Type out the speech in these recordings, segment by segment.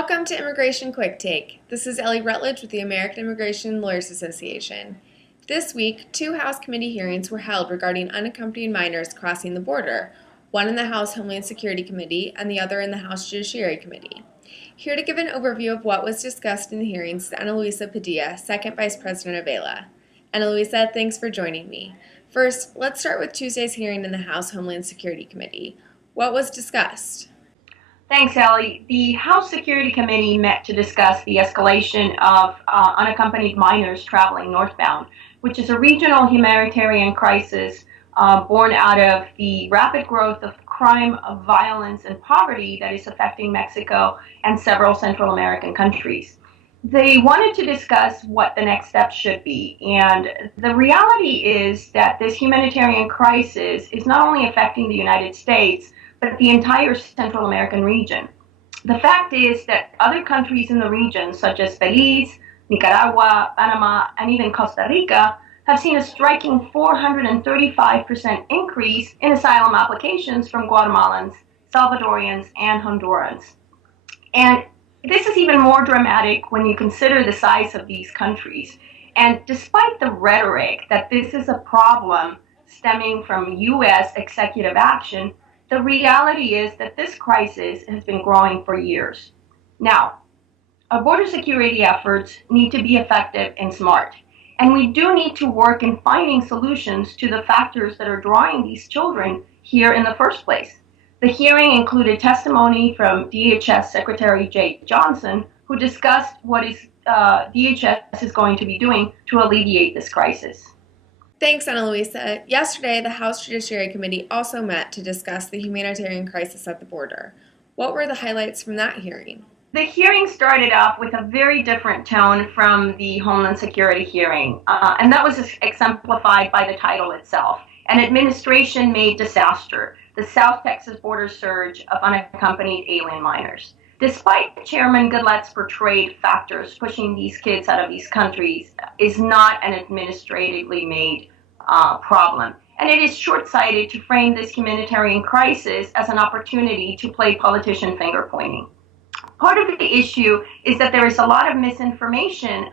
Welcome to Immigration Quicktake. This is Ellie Rutledge with the American Immigration Lawyers Association. This week, 2 House committee hearings were held regarding unaccompanied minors crossing the border, one in the House Homeland Security Committee and the other in the House Judiciary Committee. Here to give an overview of what was discussed in the hearings is Annaluisa Padilla, Second Vice President of AILA. Annaluisa, thanks for joining me. First, let's start with Tuesday's hearing in the House Homeland Security Committee. What was discussed? Thanks, Ellie. The House Security Committee met to discuss the escalation of unaccompanied minors traveling northbound, which is a regional humanitarian crisis born out of the rapid growth of crime, of violence, and poverty that is affecting Mexico and several Central American countries. They wanted to discuss what the next steps should be, and the reality is that this humanitarian crisis is not only affecting the United States, but the entire Central American region. The fact is that other countries in the region, such as Belize, Nicaragua, Panama, and even Costa Rica, have seen a striking 435% increase in asylum applications from Guatemalans, Salvadorians, and Hondurans. And this is even more dramatic when you consider the size of these countries. And despite the rhetoric that this is a problem stemming from U.S. executive action, the reality is that this crisis has been growing for years. Now, our border security efforts need to be effective and smart. And we do need to work in finding solutions to the factors that are drawing these children here in the first place. The hearing included testimony from DHS Secretary Jay Johnson, who discussed what DHS is going to be doing to alleviate this crisis. Thanks, Annaluisa. Yesterday, the House Judiciary Committee also met to discuss the humanitarian crisis at the border. What were the highlights from that hearing? The hearing started off with a very different tone from the Homeland Security hearing, and that was exemplified by the title itself, An Administration-Made Disaster, the South Texas Border Surge of Unaccompanied Alien Minors. Despite Chairman Goodlette's portrayed factors pushing these kids out of these countries is not an administratively made problem. And it is short-sighted to frame this humanitarian crisis as an opportunity to play politician finger-pointing. Part of the issue is that there is a lot of misinformation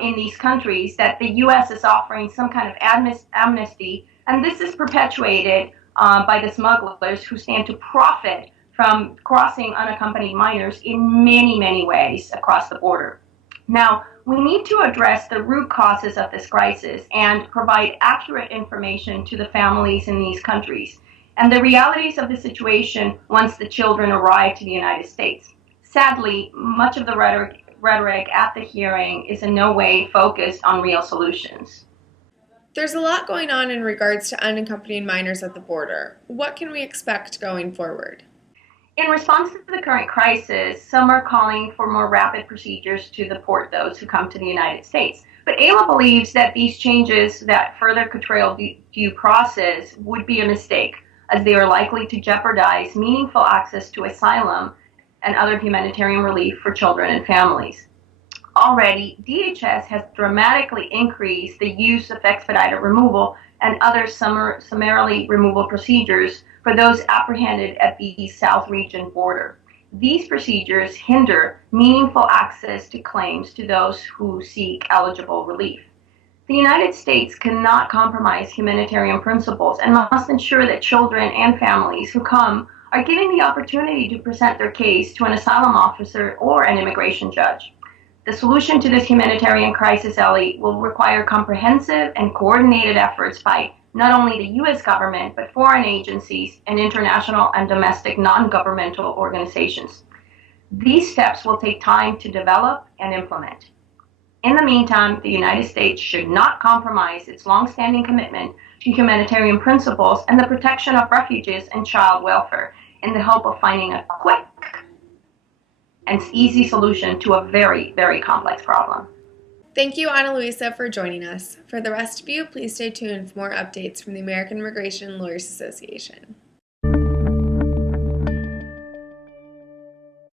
in these countries that the U.S. is offering some kind of amnesty, and this is perpetuated by the smugglers who stand to profit from crossing unaccompanied minors in many, many ways across the border. Now, we need to address the root causes of this crisis and provide accurate information to the families in these countries and the realities of the situation once the children arrive to the United States. Sadly, much of the rhetoric at the hearing is in no way focused on real solutions. There's a lot going on in regards to unaccompanied minors at the border. What can we expect going forward? In response to the current crisis, some are calling for more rapid procedures to deport those who come to the United States. But AILA believes that these changes that further curtail due process would be a mistake, as they are likely to jeopardize meaningful access to asylum and other humanitarian relief for children and families. Already, DHS has dramatically increased the use of expedited removal and other summarily removal procedures for those apprehended at the South region border. These procedures hinder meaningful access to claims to those who seek eligible relief. The United States cannot compromise humanitarian principles and must ensure that children and families who come are given the opportunity to present their case to an asylum officer or an immigration judge. The solution to this humanitarian crisis, Ellie, will require comprehensive and coordinated efforts by not only the U.S. government, but foreign agencies and international and domestic non-governmental organizations. These steps will take time to develop and implement. In the meantime, the United States should not compromise its long-standing commitment to humanitarian principles and the protection of refugees and child welfare in the hope of finding a quick and easy solution to a very, very complex problem. Thank you, Annaluisa, for joining us. For the rest of you, please stay tuned for more updates from the American Immigration Lawyers Association.